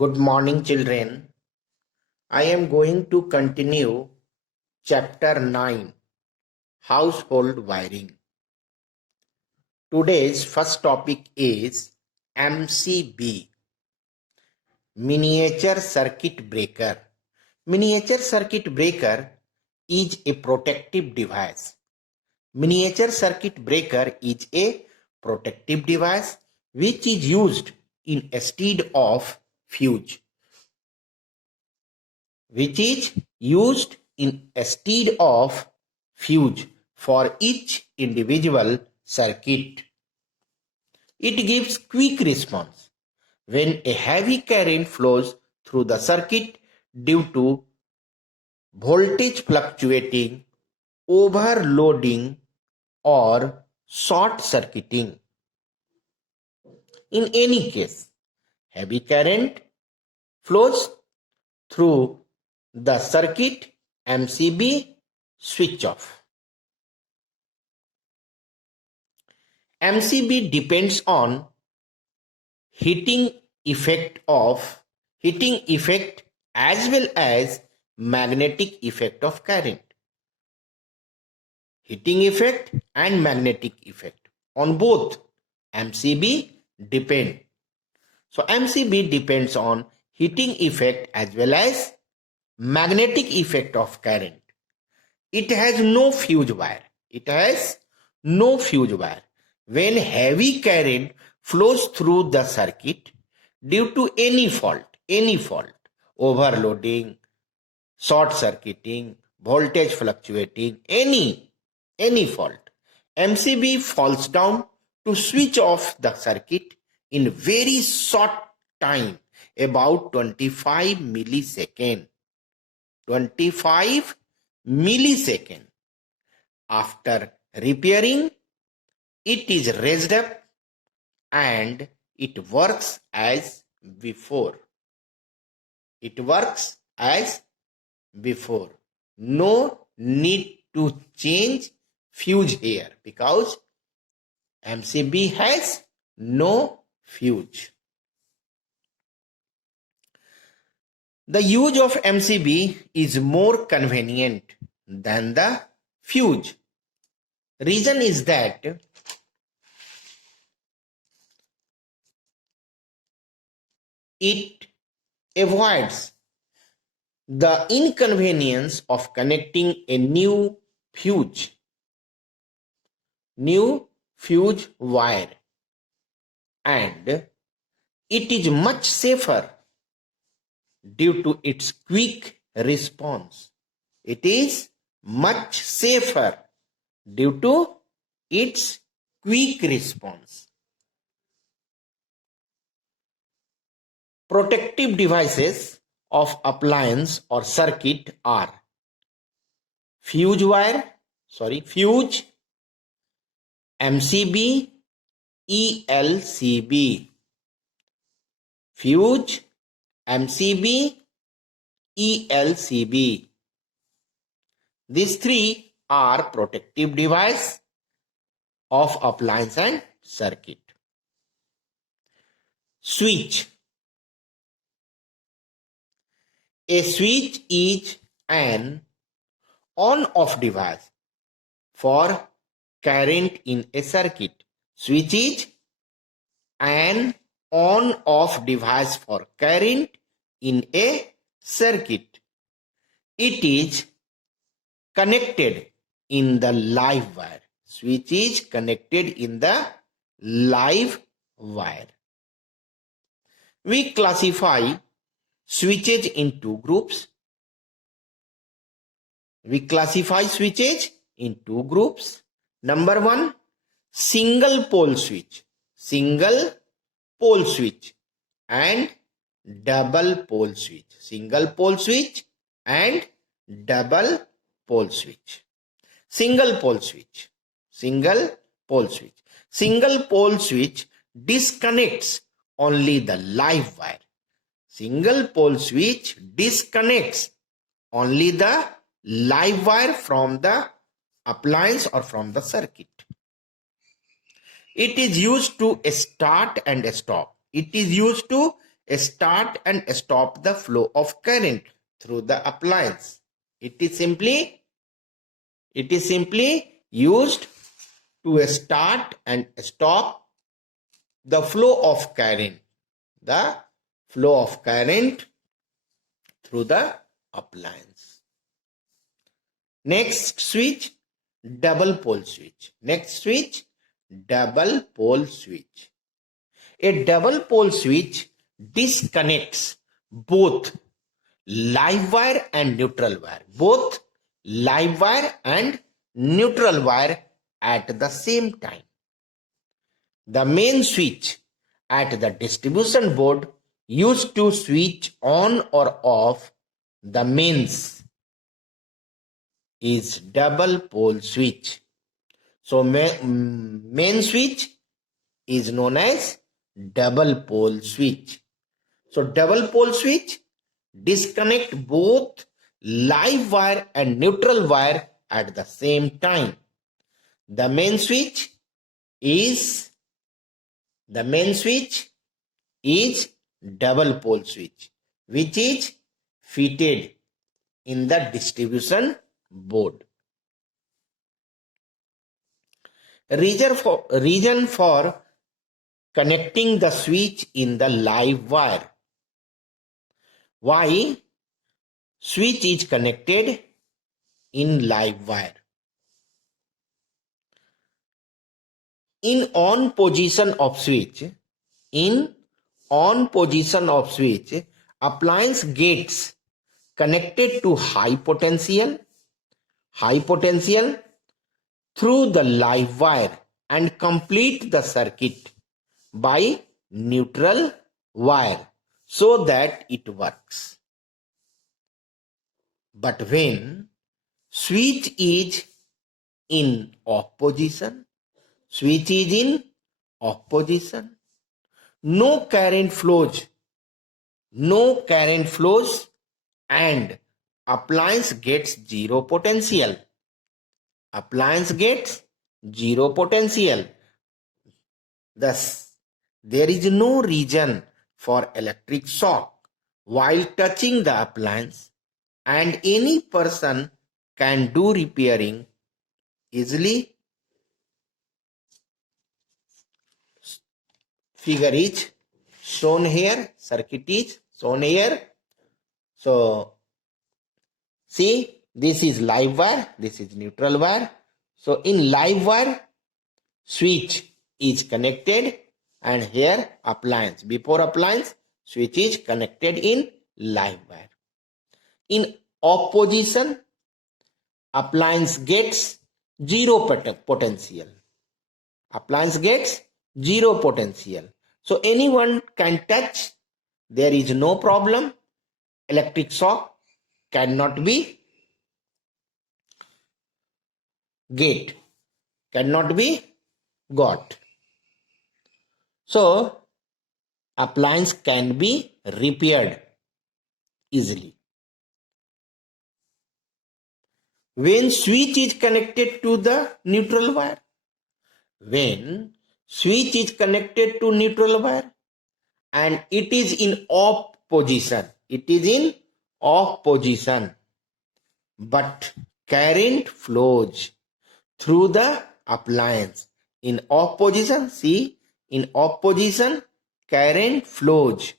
Good morning, children. I am going to continue chapter 9 Household Wiring. Today's first topic is MCB Miniature Circuit Breaker. Miniature circuit breaker is a protective device. Miniature circuit breaker is a protective device which is used instead of fuse. Which is used instead of fuse for each individual circuit. It gives quick response when a heavy current flows through the circuit due to voltage fluctuating, overloading, or short circuiting. In any case, heavy current flows through the circuit, MCB switch off. MCB depends on heating effect as well as magnetic effect of current. Heating effect and magnetic effect on both MCB depend. So MCB depends on heating effect as well as magnetic effect of current. It has no fuse wire. When heavy current flows through the circuit due to any fault, overloading, short circuiting, voltage fluctuating, any fault, MCB falls down to switch off the circuit in very short time, about 25 millisecond. 25 millisecond. After repairing, it is raised up and it works as before. No need to change fuse here because MCB has no fuse. The use of MCB is more convenient than the fuse. Reason is that it avoids the inconvenience of connecting a new fuse wire, and it is much safer due to its quick response. Protective devices of appliance or circuit are fuse, MCB, ELCB. Fuse, MCB, ELCB. These three are protective device of appliance and circuit. Switch. A switch is an on-off device for current in a circuit. Switch is an on-off device for current in a circuit. It is connected in the live wire. Switch is connected in the live wire. We classify switches in two groups. Number one, single pole switch and double pole switch. Single pole switch disconnects only the live wire. Single pole switch disconnects only the live wire from the appliance or from the circuit. It is used to start and stop. It is used to start and stop the flow of current through the appliance. It is simply used to start and stop the flow of current. The flow of current through the appliance. Next switch, double pole switch. Next switch, double pole switch. A double pole switch disconnects both live wire and neutral wire. Both live wire and neutral wire at the same time. The main switch at the distribution board used to switch on or off the mains is double pole switch. So main switch is known as double pole switch. So double pole switch disconnect both live wire and neutral wire at the same time. The main switch is double pole switch, which is fitted in the distribution board. Reason for connecting the switch in the live wire. Why switch is connected in live wire? In on position of switch, appliance gets connected to high potential through the live wire and complete the circuit by neutral wire so that it works. But when switch is in off position, no current flows and appliance gets zero potential. Thus, there is no reason for electric shock while touching the appliance, and any person can do repairing easily. Figure is shown here, circuit is shown here. So, see, this is live wire, this is neutral wire. So, in live wire, switch is connected, and here appliance. Before appliance, switch is connected in live wire. In off position, appliance gets zero potential. So anyone can touch, there is no problem. Electric shock cannot be got. So appliance can be repaired easily. When switch is connected to the neutral wire, and it is in off position, but current flows through the appliance. In off position, current flows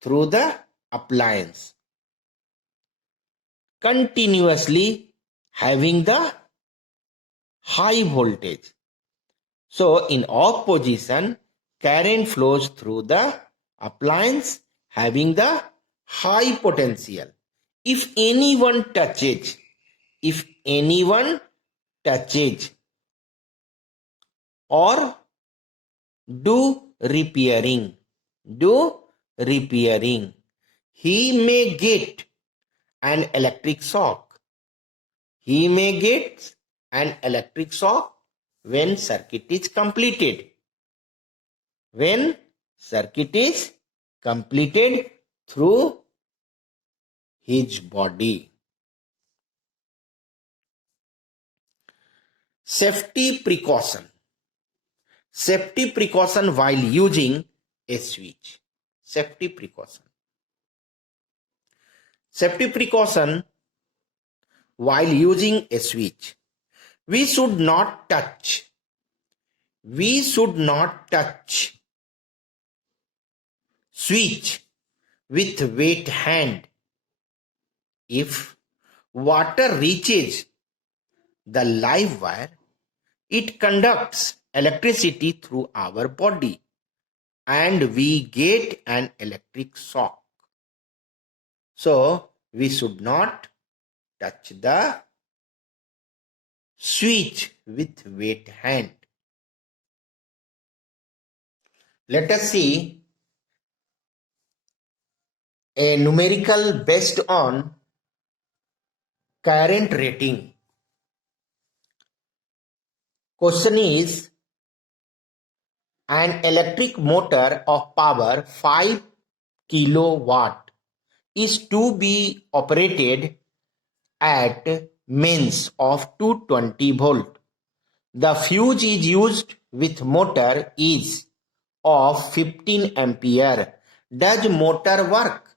through the appliance, continuously having the high voltage. So in off position, current flows through the appliance having the high potential. If anyone touches or do repairing, he may get an electric shock. When circuit is completed. Through his body. Safety precaution while using a switch. Safety precaution. Safety precaution while using a switch. We should not touch switch with wet hand. If water reaches the live wire, it conducts electricity through our body and we get an electric shock. So we should not touch the switch with wet hand. Let us see a numerical based on current rating. Question is, an electric motor of power 5 kilowatt is to be operated at mains of 220 volt. The fuse is used with motor is of 15 ampere. Does motor work?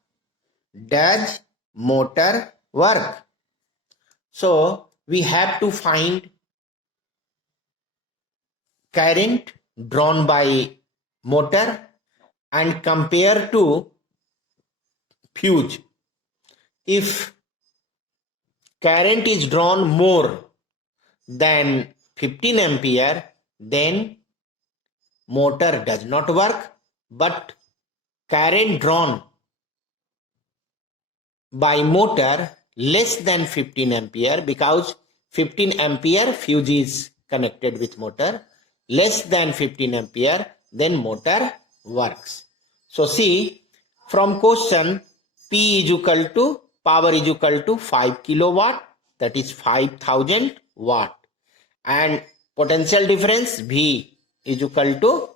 Does motor work? So we have to find current drawn by motor and compare to fuse. If current is drawn more than 15 ampere, then motor does not work, but current drawn by motor less than 15 ampere, because 15 ampere fuse is connected with motor, less than 15 ampere, then motor works. So see, from question, P is equal to, power is equal to 5 kilowatt, that is 5000 watt, and potential difference V is equal to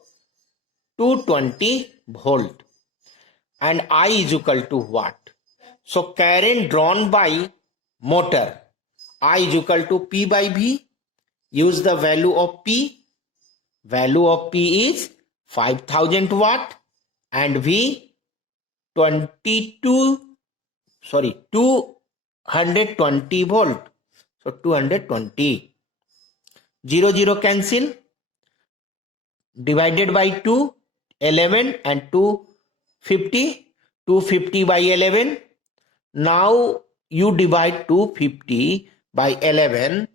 220 volt, and I is equal to watt. So current drawn by motor, I is equal to P by V. Use the value of P. Value of P is 5000 watt and V 220 volt. So 220. 0 0 cancel. Divided by 2, 11 and 250. 250 by 11. Now you divide 250 by 11,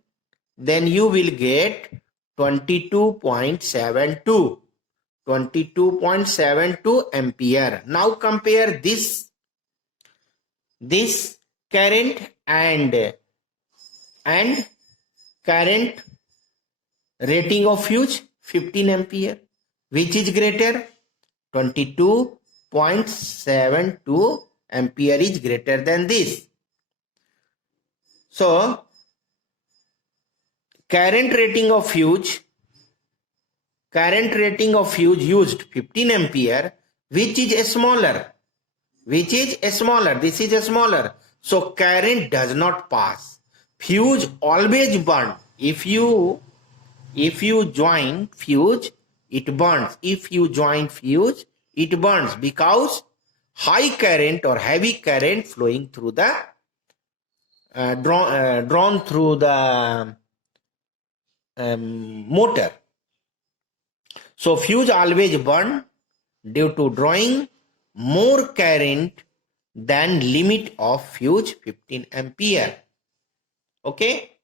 then you will get 22.72. 22.72 ampere. Now compare this current and current rating of fuse 15 ampere. Which is greater? 22.72 ampere is greater than this. So current rating of fuse used 15 ampere, which is smaller. This is smaller. So current does not pass. Fuse always burn. If you join fuse, it burns. If you join fuse, it burns, because high current or heavy current flowing through the drawn through the motor. So fuse always burn due to drawing more current than limit of fuse 15 ampere. Okay.